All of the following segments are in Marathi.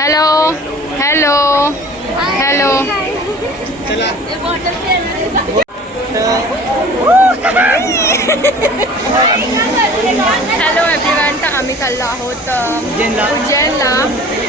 Hello hello hello. Hello everyone. तर आम्ही चाललो आहोत उज्जैनला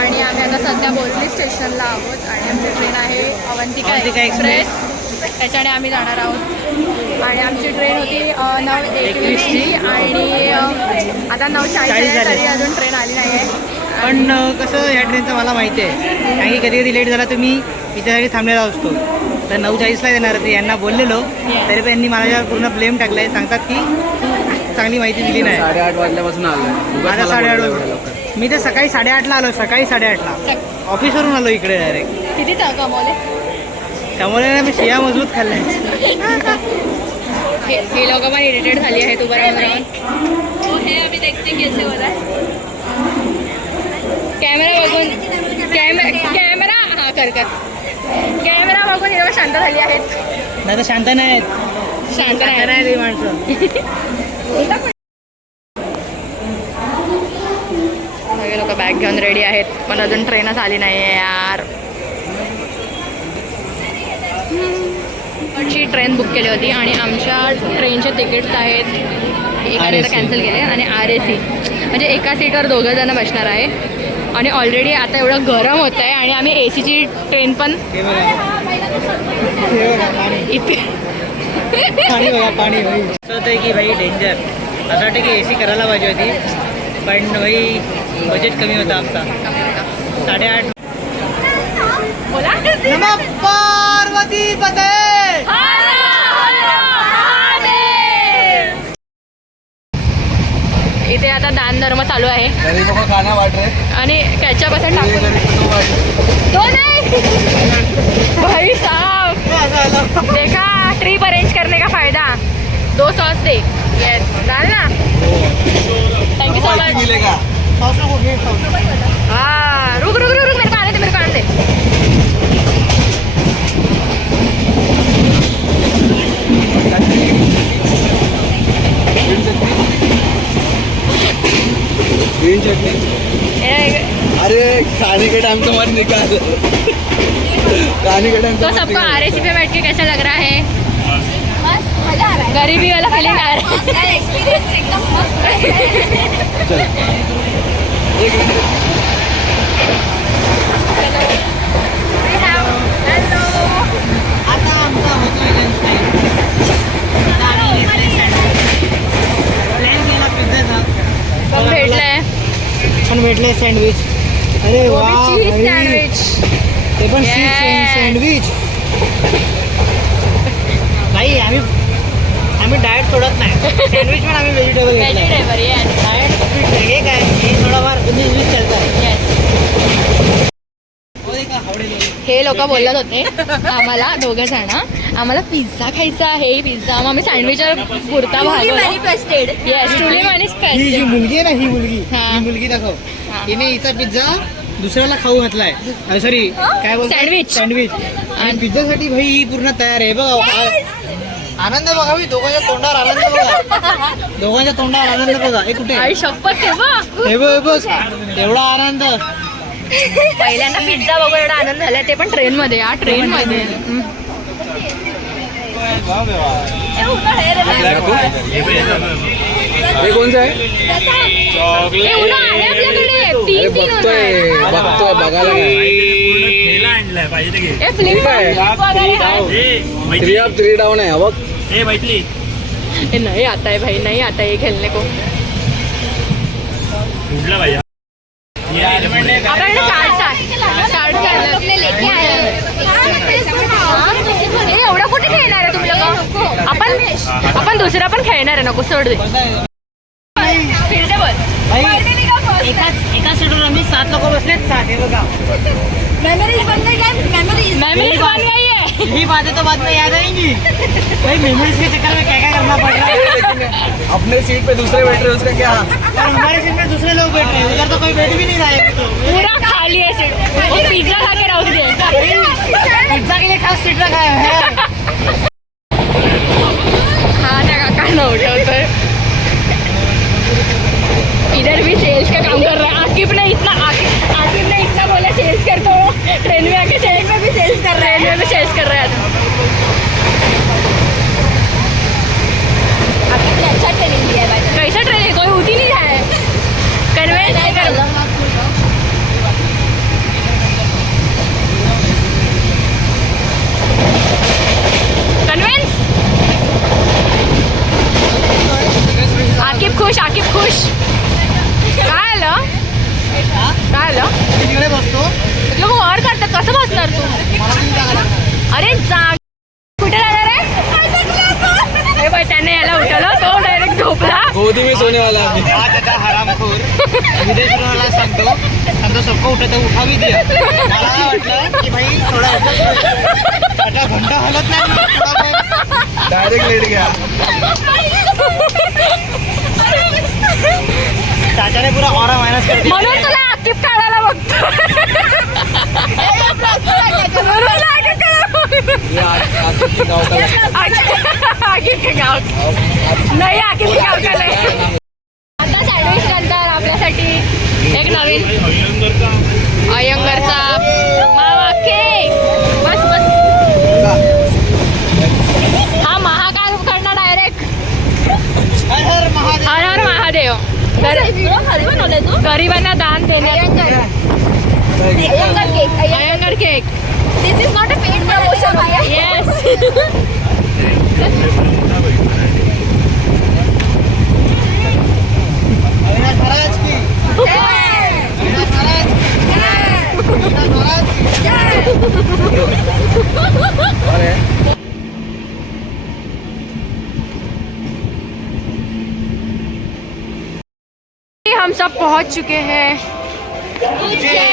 आणि आम्ही आता सध्या बोरली स्टेशनला आहोत आणि आमची ट्रेन आहे अवंतिका एक्सप्रेस. त्याच्याने आम्ही जाणार आहोत आणि आमची ट्रेन होती 9:21ची आणि आता 9:40 तरी अजून ट्रेन आली नाही आहे. पण कसं या ट्रेनचं मला माहिती आहे, कारण की कधी कधी लेट झाला तर मी इथेसाठी थांबलेला असतो. तर 9:40ला येणार ते यांना बोललेलो, तरी पण यांनी माझ्यावर पूर्ण ब्लेम टाकला आहे. सांगतात की चांगली माहिती दिली नाही. 8:30 वाजल्यापासून आलो. माझा 8:30 मी तर सकाळी 8:30ला आलो. सकाळी 8:30ला ऑफिसवरून आलो इकडे डायरेक्ट. किती कमवले? त्यामुळे ना मी शिया मजबूत खाल्ल्या. हे लोक पण इरिटेट झाली आहेत उभं राहून. हे आम्ही देखते कैसे हो रहा है. कॅमेरा बघून कॅमेरा हा कर कॅमेरा बघून हे लोक शांत झाली आहेत. नाही तर शांत नाही, शांत नाही ती माणसं. सगळे लोक बॅग घेऊन रेडी आहेत, पण अजून ट्रेनच आली नाही आहे यार. ची ट्रेन बुक केली होती आणि आमच्या ट्रेनचे तिकीट्स आहेत एकाने कॅन्सल केले आणि RAC म्हणजे एका सीटवर 2 जण बसणार आहे. आणि ऑलरेडी आता एवढं गरम होत आहे आणि आम्ही AC ची ट्रेन पण इथे पाणी असं होतं की भाई डेंजर. असं वाटतं की AC करायला पाहिजे होती, पण भाई बजेट कमी होता आमचा. 8:30. बोला. नमः पार्वती पते. इथे आता दान धर्म चालू आहे खाना वाट रहे आणि त्याच्या पासून टाकून तो नाही भाई साहब देखा ट्रिप अरेंज करने का फायदा 2 सॉस दे. यस डाल ना. Thank you so much. मिलेगा. हाँ रुक रुक रुक रुक मेरे को आने दे मेरे को आने दे. ग्रीन चटनी. अरे खाने के टाइम तो मत निकाल. खाने के टाइम तो सबको RAC पे बैठ के कैसा लग रहा है? मजा आ रहा है. गरीबी वाला फीलिंग आ रहा है. एक्सपीरियंस एकदम मस्त है. आता आमचा होतोय लंच टाईम. प्लॅन केला पिझ्झाचा, पण भेटलंय पण भेटले सँडविच. अरे वा चीज भाई. सँडविच. ते पण Yes. सँडविच. भाई आम्ही डाएट सोडत नाही. सँडविच पण आम्ही व्हेजिटेबल घेतलं. व्हेजिटेबल. येस डाएट हे काय हे थोडंफार 19-20 चालतं. येस. आवडेल. हे लोक बोलत होते आम्हाला 2 जण आम्हाला पिझ्झा खायचा आहे. पिझ्झा मग आम्ही सँडविचवर पुरता भागवला. येस ट्रुली ही जी मॅनिफेस्टेड. मुलगी आहे ना, ही हा. मुलगी दाखव. हा. तिने हिचा पिझ्झा दुसऱ्याला खाऊ घातलाय. सॉरी काय बोलतो, सँडविच. आणि पिझ्झासाठी भाई ही पूर्ण तयार आहे. बघा आनंद बघा, मी दोघांच्या तोंडावर आनंद बघा. दोघांच्या तोंडावर आनंद बघा. हे कुठे आई शपथ हे बघ एवढा आनंद. पहिल्यांदा पिझ्झा बघून एवढा आनंद झाला, ते पण ट्रेन मध्ये. ट्रेन मध्ये हे कोणचं आहे? बघतोय बघायला काय 3 डाऊन आहे. बघ नहीं आता है भाई, नहीं आता है खेलने को. एवढं कुठे खेळणार आहे तुम्ही लोक? आपण दुसरा पण खेळणार आहे. नको सोड दे. फिरते बोल. एका सीटवर आम्ही 7 लोक बसलेत. 7 हे बघा. मेमोरीज बन गई है. यही बातें तो बाद में याद आएंगी. भाई मेमोरीज के चक्कर में क्या करना पड़ रहा है. अपने सीट पे दूसरे बैठ रहे उसका क्या. और हमारे सीट में दूसरे लोग बैठ रहे हैं. उधर तो कोई बैठ भी नहीं रहा है. पूरा खाली है सीट. वो पिज्जा खा के रख दिया. पिज्जा के लिए खास सीट रखा है. हाँ ना काका ना उठा. इधर भी सेल्स का काम कर रहा है. आकिब ने इतना बोला मोदी में सोने वाला है अभी. हा त्याचा हरामखोर विदेशला सांगतो सबको उठा तर उठा भी दिया. मला वाटलं की भाई थोडा त्याचा घंटा हलत नाही. डायरेक्ट लेट गया. त्याच्याने पुरा ऑरा मायनस करते. म्हणून तुला आकिब काढायला बघतो. ये आकिब के गाँव का आकिब के गाव नाही, आकिब के गाव का नाही. आता सँडविच नंतर आपल्यासाठी एक नवीन अयंगरचा मावा केक. बस बस हा महाकाल कडनं डायरेक्ट. हर हर महादेव. हर हर महादेव. गरिबांना दान देण्यात. Iyengar cake. This is not a paid promotion. Yes. Avinash Maharaj की अविनाश महाराज अविनाश महाराज. हम सब पहुंच चुके हैं उज्जैन.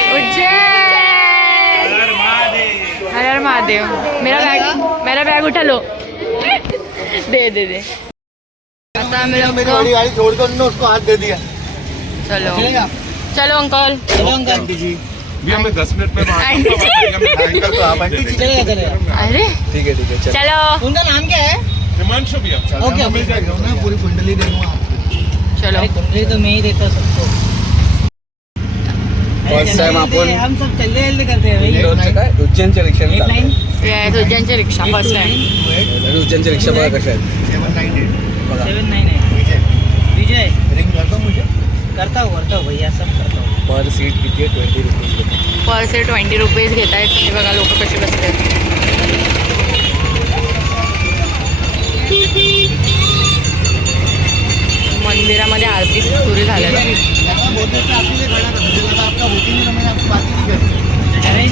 हर हर महादेव. मेरा बैग उठा लो. दे दे दे. आता हम लोग मेरी को बड़ी गाड़ी छोड़कर उन्होंने उसको हाथ दे दिया. चलो चलेगा. चलो अंकल. चलो अंकल जी. भी हमें 10 मिनट में आंटी जी. अंकल को आप आंटी जी. चलेगा चलेगा. अरे ठीक है चल. चलो उनका नाम क्या है? हिमांशु भी आप ओके मिल जाएगा. मैं पूरी कुंडली दे दूंगा आपको. चलो. कुंडली तो मैं ही देता सबको. फर्स्ट टाइम आपण हम सब चलले चलले करते हैं भाई. इंदोरचं काय उज्जैनच्या रिक्षाने एक लाइन. चालतो. उज्जैनची रिक्षा फर्स्ट टाइम. आणि उज्जैनच्या रिक्षा बघा कशा आहेत. 798 विजय रिंग करता मुझे. करता हूँ भैया सब करता हूँ. पर सीट किती आहे 20 रुपीज. पर से 20 रुपीज घेत आहेत. हे बघा लोक कसे बसले आहेत. मंदिरामध्ये आरती सुरू झालेली आहे.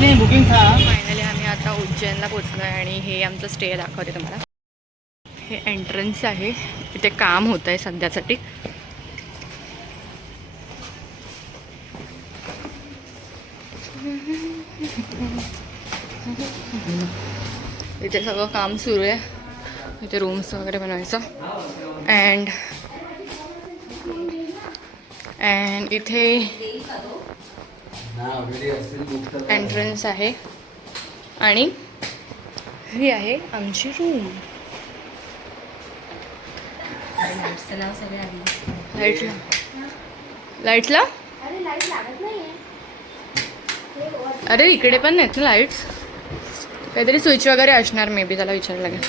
नहीं बुकिंग था. फायनली आम्ही आता उज्जैनला पोचलो आहे आणि हे आमचं स्टे दाखवते तुम्हाला. हे एंट्रन्स आहे. इथे काम होत आहे सध्यासाठी. इथे सगळं काम सुरू आहे. इथे रूम्स वगैरे बनवायचं. अँड इथे एंट्रन्स आहे आणि ही आहे आमची रूम. लाईट्सला अरे इकडे पण नाहीत ना लाईट्स. काहीतरी स्विच वगैरे असणार मे बी. त्याला विचारायला लागेल.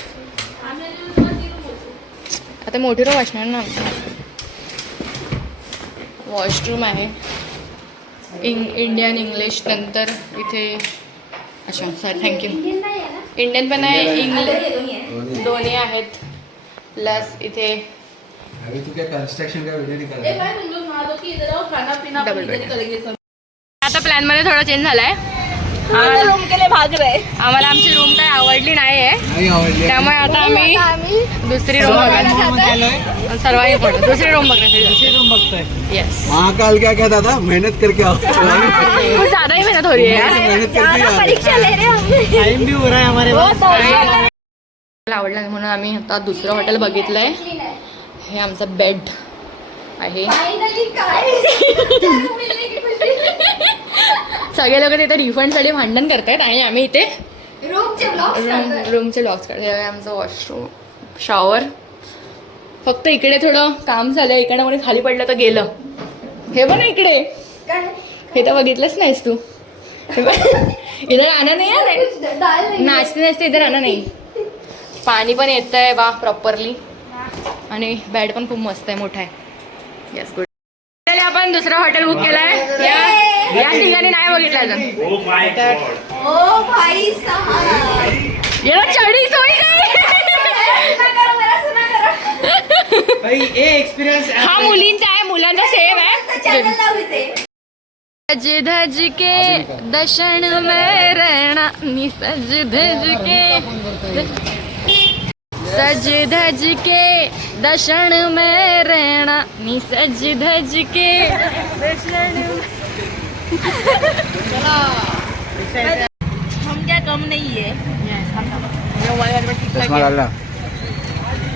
आता मोठी रूम असणार ना. वॉशरूम आहे. Indian English. नंतर इथे अच्छा सॉरी थँक्यू. इंडियन पण आहे इंग्लिश दोन्ही आहेत. प्लस इथे अभी तू क्या कंस्ट्रक्शन का वीडियो निकाल. Double bed. आता प्लॅनमध्ये थोडा चेंज झाला आहे. रूम के लिए भाग रहे. आम्हाला आमची रूम काही आवडली नाही आहे. नाही आवडली. त्यामुळे आता आम्ही दुसरी रूम बघायला सर्वांनी पण दुसरी रूम बघण्यासाठी. रूम बघतोय. येस. महाकाल क्या कहता था मेहनत करके आओ. कुछ ज्यादा ही मेहनत हो रही है यार. मेहनत करके आओ. परीक्षा ले रहे हम. टाइम भी हो रहा है हमारे पास. मला आवडलं म्हणून आम्ही आता दुसरं हॉटेल बघितलंय. हे आमचं बेड आहे. फाइनली काय सगळे लोक तिथे रिफंडसाठी भांडण करतायत आणि आम्ही इथे रूमचे ब्लॉग्स रूमचे लॉक्स काढतो. हे आहे आमचं वॉशरूम शॉवर. फक्त इकडे थोडं काम झालं. इकडे कोणी खाली पडलं तर गेलं. हे पण इकडे काय हे तर बघितलंच नाहीस तू. इधर आना नाही आहे. नाचते नसते इधर आना नाही. पाणी पण येत आहे बा प्रॉपरली. आणि बेड पण खूप मस्त आहे. मोठा आहे. Yes good. आपण दुसरं हॉटेल बुक केलं आहे. या ठिकाणी नाही बघितलं अजून. ओ भाई साहब याला चढी सोयी नाही. भाई ये एक्सपीरियंस. हा मुलींचा आहे. मुलांचा सेम आहे. चॅनल लावली ते. सज धज के दर्शन में रहना नि सज धज के सज धज के दर्शन में रहना नी सज धज के दर्शन हम क्या कम नाही आहे. चष्मा घालला.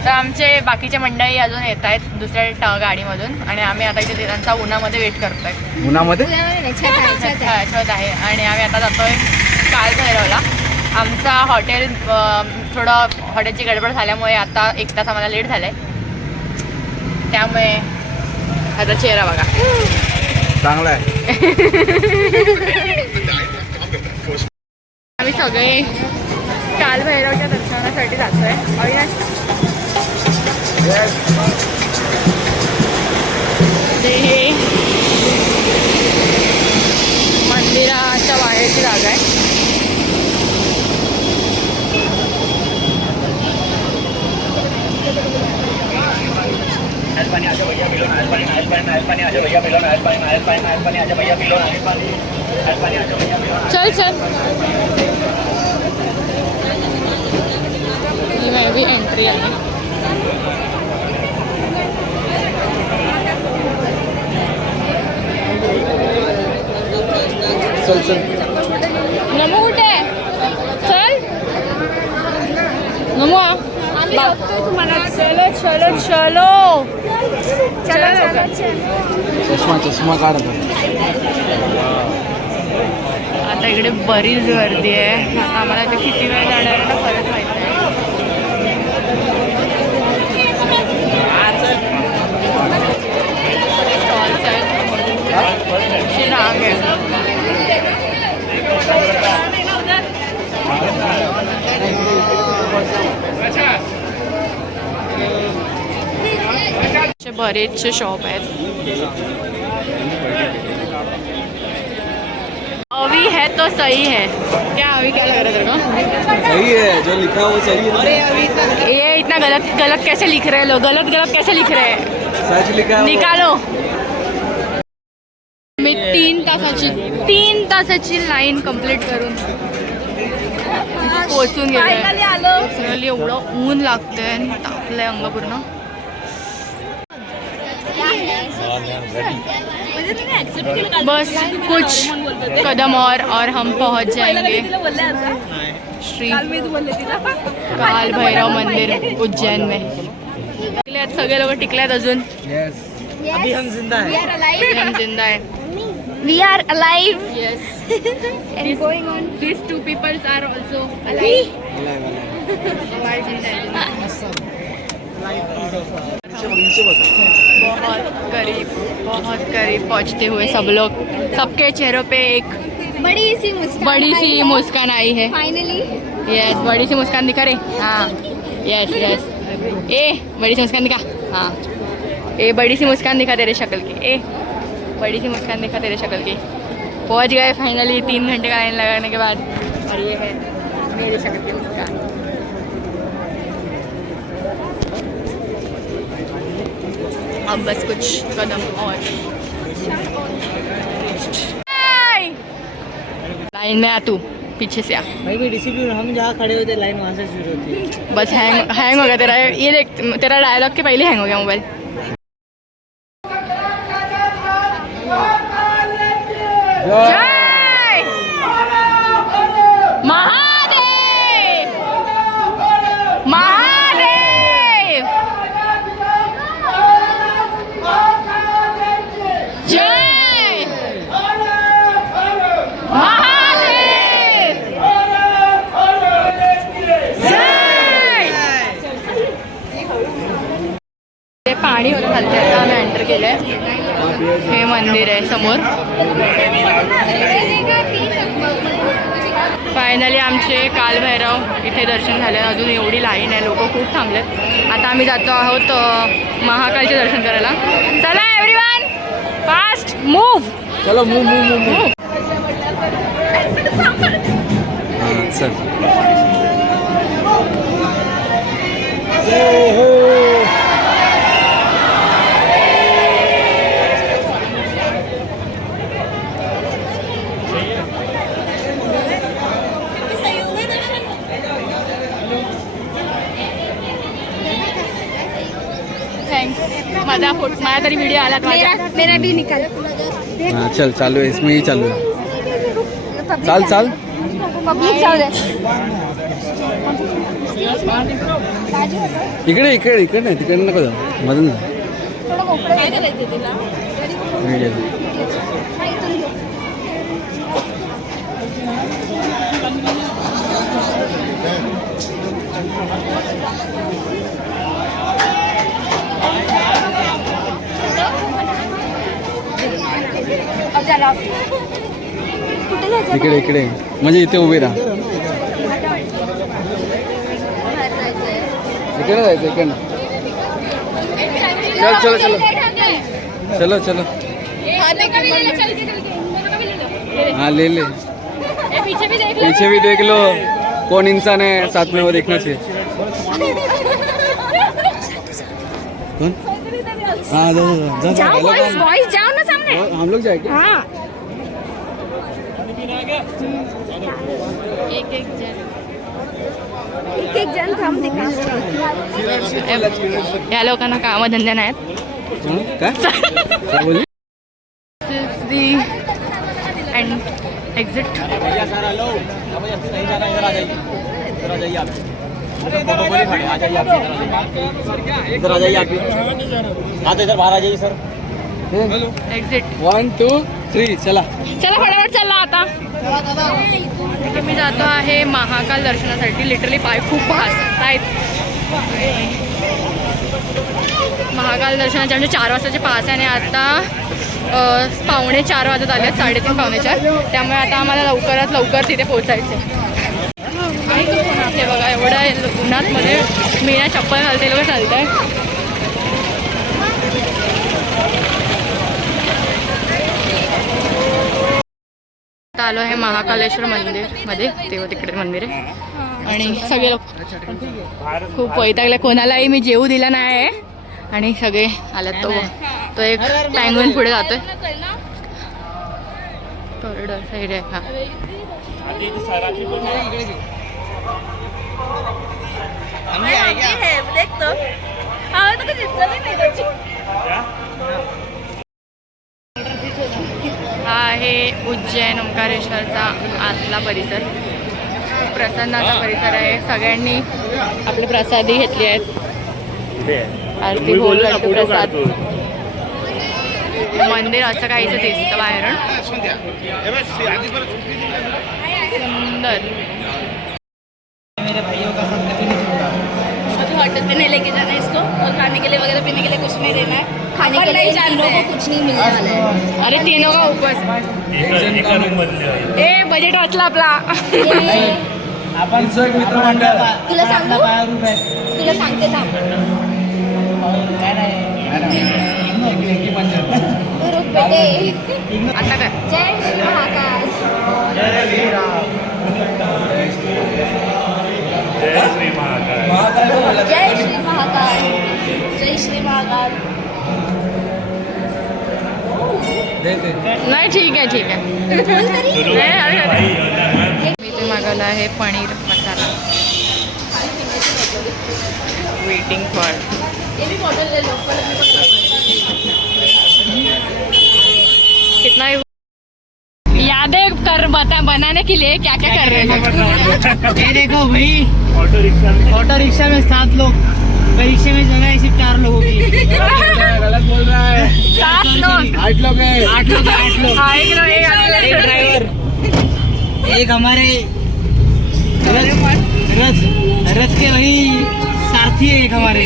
तर आमचे बाकीचे मंडळी अजून येत आहेत दुसऱ्या गाडीमधून आणि आम्ही आता इथे त्यांचा उन्हामध्ये वेट करतोय. उन्हामध्ये छत आहे आणि आम्ही आता जातोय कालभैरवला. आमचा हॉटेल थोडं हॉटेलची गडबड झाल्यामुळे आता 1 तास आम्हाला लेट झालाय. त्यामुळे आता चेहरा बघा चांगला आहे. आम्ही सगळे कालभैरवच्या दर्शनासाठी जातोय. अविनाश हे मंदिराच्या बाहेरची जागा आहे. चल चल ही मे बी एंट्री आहे. चल चल. नमो कुठे आहे? चल नमो चलो चलो चलो चलो चष्मा काढ. आता इकडे बरीच गर्दी आहे. आम्हाला ते किती वेळ जाणार आहे ना खरंच माहिती नाही. स्टॉल्स आहेत अशी रांग आहे. बरेचसे शॉप आहेत. अभी है तो सही है. क्या अभी क्या लग रहा है? सही है जो लिखा वो सही है. ये इतना गलत गलत कैसे लिख रहे हैं लोग? गलत गलत कैसे लिख रहे हैं? सच लिखा है. निकालो. मी 3 तासाची लाईन कंप्लीट करून पोचून गेलो. एवढं ऊन लागतंय आणि तापलंय अंग पूर्ण. बस कुछ कदम और हम पहुंच जाएंगे श्री काल भैरव मंदिर उज्जैन में. सगळे लोक टिकल्यात अजून. अभी हम जिंदा है. हम जिंदा है. We are alive. Yes. And going on. These 2 people are also alive. बहुत करीब पहुंचते हुए सब लोग, सबके चेहरों पे एक बड़ी सी मुस्कान आई है. Finally. यस बड़ी सी मुस्कान दिखा रहे. हाँ यस यस. ए बड़ी सी मुस्कान दिखा. हाँ ए बड़ी सी मुस्कान दिखा तेरे शक्ल की. ए बड़ी सी मुस्कान दिखा तेरे शक्ल की. पहुंच गए फाइनली 3 घंटे का लाइन लगाने के बाद. और ये है मेरी शक्ल की मुस्कान. अब बस कुछ कदम और. लाइन में आ तू, पीछे से आ. भाई भी डिसिप्लिन. हम जहाँ खड़े होते लाइन वहाँ से शुरू होती है. बस हैंग हो गया तेरा. ये देख तेरा डायलॉग के पहले हैंग हो गया मोबाइल. जय महादेव महादेव. जय महादेव. जय. ते पाणी होतं खालते. आता आम्ही एंटर केलंय. हे मंदिर आहे समोर. फायनली आमचे कालभैरव इथे दर्शन झाले. अजून एवढी लाईन आहे, लोक खूप थांबलेत. आता आम्ही जातो आहोत महाकालचे दर्शन करायला. चला एव्हरीवन फास्ट मूव्ह. चलो मूव. चल. माझा तरी व्हिडिओ आला मेरा भी निकाल. हाँ चल चालू है इसमें ही चालू है. चाल चाल. पब्लिक जाऊ दे. इकडे इकडे इकडे नाही तिकडे नको जाऊ मधून जा. काय करायचं तुला? कुठे जायचं? इकडे इकडे म्हणजे इथे उभे राहा. इकडे जायचं इकडे. चल चलो चलो चलो चलो. हाँ ले ले. पीछे भी देख लो कौन इंसान है साथ में वो देखना चाहिए. कौन? हाँ जाओ बॉयज जाओ ना सामने. हम लोग जाएंगे. हाँ एक जण थांब दिखा. या लोकांना कामधंदे नाहीत. काय बोलली? And exit. इधर आ जाइए आप. हाँ तो इधर बाहर आ जाइए सर. एक्झिट. 1 2 3 चला. चला फटाफट चला आता. ठीक आहे, मी जातो आहे महाकाल दर्शनासाठी. लिटरली पाय खूप भासत आहेत. महाकाल दर्शनाचे आमचे 4 वाजताचे पास आहे आणि आता 3:45 वाजत आले आहेत. 3:30 4:45. त्यामुळे आता आम्हाला लवकरात लवकर तिथे पोहोचायचं आहे. हे बघा एवढं उन्हात मध्ये मी ना चप्पल घालते लोक चालत आहे. आलो आहे महाकालेश्वर मंदिर मध्ये. तेव्हा तिकडे मंदिर आहे आणि सगळे लोक खूप वैतागले. कोणालाही मी जेवू दिला नाही आहे आणि सगळे आल्यात. तो एक पॅंगून पुढे जातोय. कॉरिडॉर साईड आहे हा. हा आहे उज्जैन ओंकारेश्वरचा आतला परिसर. प्रसन्नाचा परिसर आहे. सगळ्यांनी आपली प्रसादी घेतली आहेत. आरती होल लड्डू प्रसाद. मंदिर असं काहीच दिसतं बाहेरून. सुंदर. होटल पे नहीं लेके जाना है इसको और खाने के लिए वगैरह पीने के लिए कुछ नहीं देना है. खाने के लिए तीनों को कुछ नहीं मिलने वाला है. अरे तीनों का उपवास. ए बजेट वाचला आपला. आपण एक मित्रमंडळ. तुला सांगू तुला सांगते थांब. रुक बेटे. आता काय जय श्री महाकाल. जय श्रीराम. जय श्री महाकाल. जय श्री महाकाल. नाही ठीक आहे ठीक आहे. मी ते मागवलं आहे पनीर मसाला. Waiting for. ये भी बॉटल ले लो. कितना यादें कर बनाने के लिए क्या क्या कर रहे हैं. ये देखो भाई ऑटो रिक्शा में 7 लोग. रिक्शे में जगह है सिर्फ 4 लोगों की. गलत बोल रहा है. 7 लोग. 8 लोग हैं. 8 लोग 8 लोग. हाँ, एक ड्राइवर. एक हमारे रथ के वही सारथी है. एक हमारे